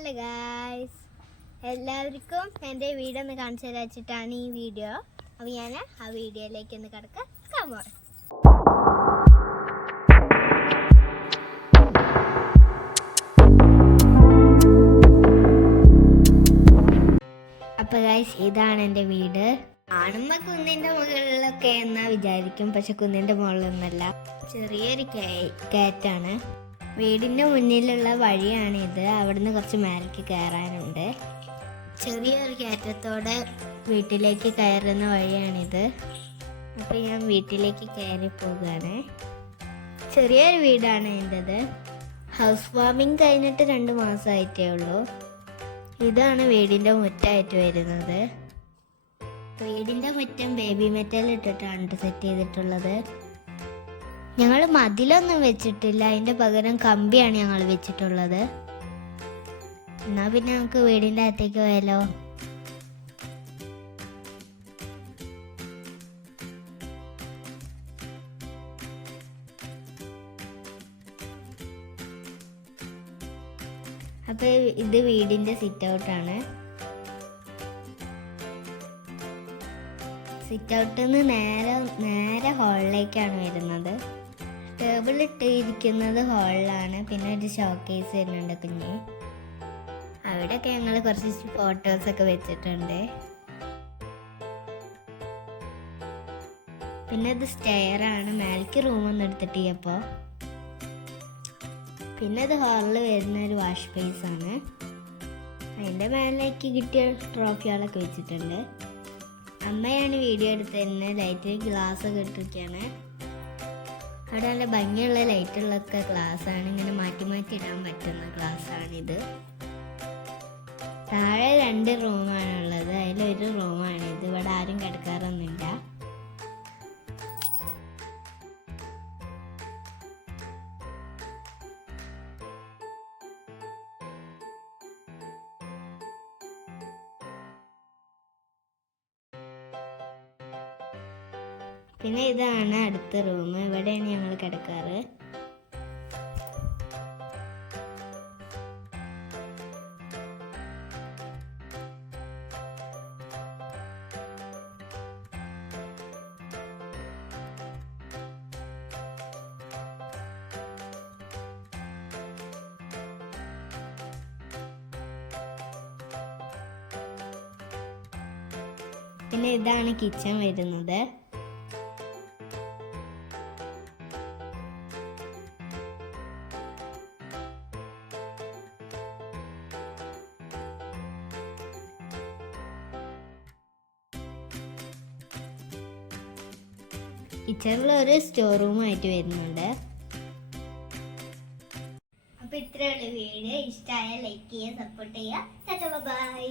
Hello guys എല്ലാവർക്കും എന്റെ video ഒന്ന് കാണിച്ചു തരാൻ വെച്ചിട്ടാണ് ഈ വീഡിയോ. അപ്പോൾ ഞാൻ ആ വീഡിയോയിലേക്ക് ഒന്ന് കിടക്കാം. കമോൺ അപ്പോൾ ഗായ്സ് ഇതാണ് എന്റെ വീട്. കാണുമ്പോൾ കുന്നിന്റെ മുകളിലൊക്കെ എന്നാ വിചാരിക്കും പക്ഷെ കുന്നിന്റെ മുകളിലൊന്നല്ല. ചെറിയൊരു കയറ്റാണ് വീടിന്റെ മുന്നിലുള്ള വഴിയാണിത്. അവിടുന്ന് കുറച്ച് മേലേക്ക് കയറാനുണ്ട്. ചെറിയൊരു കയറ്റത്തോടെ വീട്ടിലേക്ക് കയറുന്ന വഴിയാണിത്. അപ്പോൾ ഞാൻ വീട്ടിലേക്ക് കയറി പോകുകയാണ് ചെറിയൊരു വീടാണ് എന്റെത് ഹൗസ് വാമിങ് കഴിഞ്ഞിട്ട് രണ്ട് മാസമായിട്ടേ ഉള്ളൂ. ഇതാണ് വീടിന്റെ മുറ്റായിട്ട് വരുന്നത്. വീടിന്റെ മുറ്റം ബേബി മെറ്റൽ ഇട്ടിട്ടാണ് സെറ്റ് ചെയ്തിട്ടുള്ളത്. ഞങ്ങൾ മതിലൊന്നും വെച്ചിട്ടില്ല. അതിന്റെ പകരം കമ്പിയാണ് ഞങ്ങൾ വെച്ചിട്ടുള്ളത്. എന്നാൽ പിന്നെ നമുക്ക് വീടിന്റെ അകത്തേക്ക് പോയാലോ? അപ്പൊ ഇത് വീടിന്റെ സിറ്റ് ഔട്ടാണ് സിറ്റ് ഔട്ടിൽ നിന്ന് നേരെ നേരെ ഹാളിലേക്കാണ് വരുന്നത്. ടേബിൾ ഇട്ട് ഇരിക്കുന്നത് ഹാളിലാണ് പിന്നെ ഒരു ഷോക്കേസ് വരുന്നുണ്ട് കുഞ്ഞ്. അവിടെയൊക്കെ ഞങ്ങൾ കുറച്ച് ഫോട്ടോസ് ഒക്കെ വെച്ചിട്ടുണ്ട്. പിന്നെ ഇത് സ്റ്റെയർ ആണ്. മേലേക്ക് റൂമൊന്നും എടുത്തിട്ട് അപ്പോൾ പിന്നെ ഇത് ഹാളിൽ വരുന്ന ഒരു വാഷ് ബേസ് ആണ്. അതിന്റെ മേലേക്ക് കിട്ടിയ ട്രോഫികളൊക്കെ വെച്ചിട്ടുണ്ട്. അമ്മയാണ് വീഡിയോ എടുത്തിരുന്നത് ലൈറ്റ് ഗ്ലാസ് ഒക്കെ ഇട്ടിരിക്കുകയാണ് അവിടെ നല്ല ഭംഗിയുള്ള ലൈറ്റുള്ളൊക്കെ ആണ് ഇങ്ങനെ മാറ്റി മാറ്റി ഇടാൻ പറ്റുന്ന ക്ലാസ് ആണിത് താഴെ രണ്ട് റൂമാണുള്ളത് അതിലൊരു റൂമാണിത് പിന്നെ ഇതാണ് അടുത്ത റൂം. ഇവിടെയാണ് ഞങ്ങൾ കിടക്കാറ്? പിന്നെ ഇതാണ് കിച്ചൺ വരുന്നത്. കിച്ചണിൽ ഒരു സ്റ്റോർ റൂമായിട്ട് വരുന്നുണ്ട്. അപ്പൊ ഇത്രയുള്ള വീഡിയോ. ഇഷ്ടമായ ലൈക്ക് ചെയ്യുക സപ്പോർട്ട് ചെയ്യുക. ബൈ